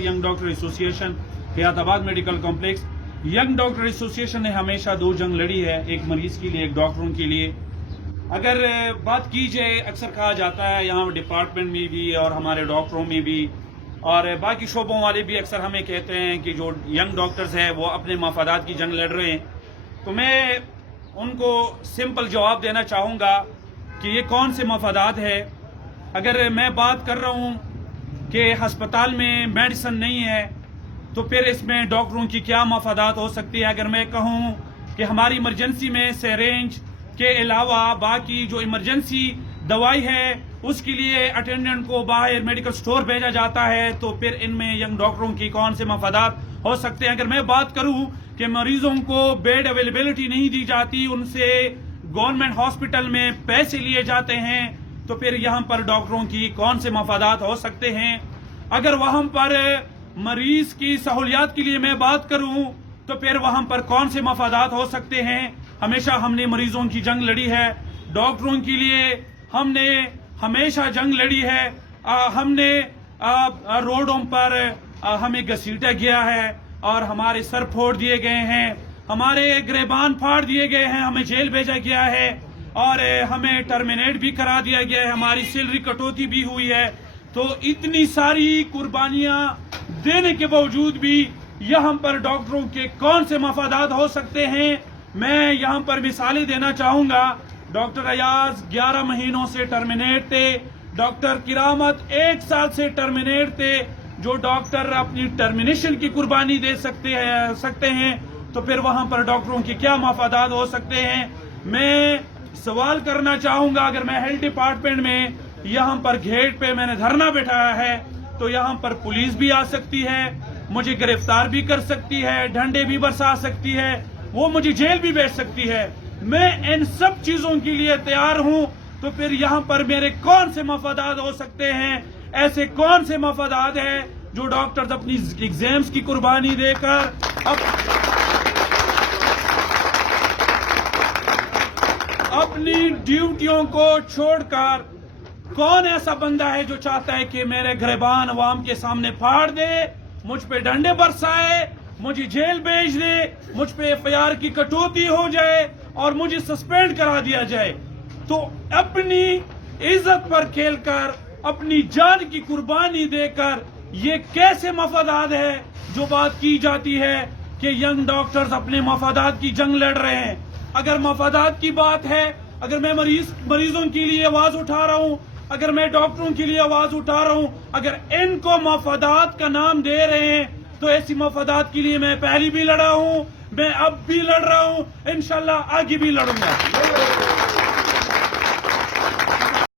Young doctor association Hayatabad medical complex. Young doctor association ने हमेशा दो जंग लड़ी है, एक मरीज के लिए, एक डॉक्टरों के लिए। अगर बात की जाए, अक्सर कहा जाता है यहाँ डिपार्टमेंट में भी और हमारे डॉक्टरों में भी और बाकी शोबों वाले भी अक्सर हमें कहते हैं कि जो यंग डॉक्टर्स हैं वो अपने मफादात की जंग लड़ रहे हैं। तो मैं उनको सिंपल जवाब देना चाहूँगा कि ये कौन से मफादात है। अगर मैं बात कर रहा हूँ कि अस्पताल में मेडिसिन नहीं है तो फिर इसमें डॉक्टरों की क्या मफादात हो सकती है। अगर मैं कहूँ कि हमारी इमरजेंसी में सिरिंज के अलावा बाकी जो इमरजेंसी दवाई है उसके लिए अटेंडेंट को बाहर मेडिकल स्टोर भेजा जाता है, तो फिर इनमें यंग डॉक्टरों की कौन से मफादात हो सकते हैं। अगर मैं बात करूं कि मरीजों को बेड अवेलेबिलिटी नहीं दी जाती, उनसे गवर्नमेंट हॉस्पिटल में पैसे लिए जाते हैं, तो फिर यहाँ पर डॉक्टरों की कौन से मफादात हो सकते हैं। अगर वहां पर मरीज की सहूलियात के लिए मैं बात करूं तो फिर वहां पर कौन से मफादात हो सकते हैं। हमेशा हमने मरीजों की जंग लड़ी है, डॉक्टरों के लिए हमने हमेशा जंग लड़ी है। हमने रोडों पर हमें घसीटा गया है और हमारे सर फोड़ दिए गए हैं, हमारे गिरबान फाड़ दिए गए हैं, हमें जेल भेजा गया है और हमें टर्मिनेट भी करा दिया गया है, हमारी सैलरी कटौती भी हुई है। तो इतनी सारी कुर्बानियां देने के बावजूद भी यहाँ पर डॉक्टरों के कौन से मफादात हो सकते हैं। मैं यहाँ पर मिसालें देना चाहूंगा। डॉक्टर अयाज 11 महीनों से टर्मिनेट थे, डॉक्टर किरामत 1 साल से टर्मिनेट थे। जो डॉक्टर अपनी टर्मिनेशन की कुर्बानी दे सकते हैं तो फिर वहां पर डॉक्टरों की क्या मफादात हो सकते हैं। मैं सवाल करना चाहूंगा, अगर मैं हेल्थ डिपार्टमेंट में यहाँ पर गेट पे मैंने धरना बैठाया है तो यहाँ पर पुलिस भी आ सकती है, मुझे गिरफ्तार भी कर सकती है, डंडे भी बरसा सकती है, वो मुझे जेल भी भेज सकती है। मैं इन सब चीजों के लिए तैयार हूं, तो फिर यहाँ पर मेरे कौन से मफादात हो सकते हैं। ऐसे कौन से मफादात हैं जो डॉक्टर्स अपनी एग्जाम्स की कुर्बानी देकर अपनी ड्यूटियों को छोड़कर, कौन ऐसा बंदा है जो चाहता है कि मेरे गिरबान अवाम के सामने फाड़ दे, मुझ पे डंडे बरसाए, मुझे जेल भेज दे, मुझ पे FIR की कटौती हो जाए और मुझे सस्पेंड करा दिया जाए। तो अपनी इज्जत पर खेलकर, अपनी जान की कुर्बानी देकर ये कैसे मफादात है जो बात की जाती है कि यंग डॉक्टर्स अपने मफादात की जंग लड़ रहे हैं। अगर मफादात की बात है, अगर मैं मरीजों के लिए आवाज उठा रहा हूं, अगर मैं डॉक्टरों के लिए आवाज उठा रहा हूं, अगर इनको मफादात का नाम दे रहे हैं तो ऐसी मफादात के लिए मैं पहले भी लड़ा हूं, मैं अब भी लड़ रहा हूं, इंशाल्लाह आगे भी लड़ूंगा।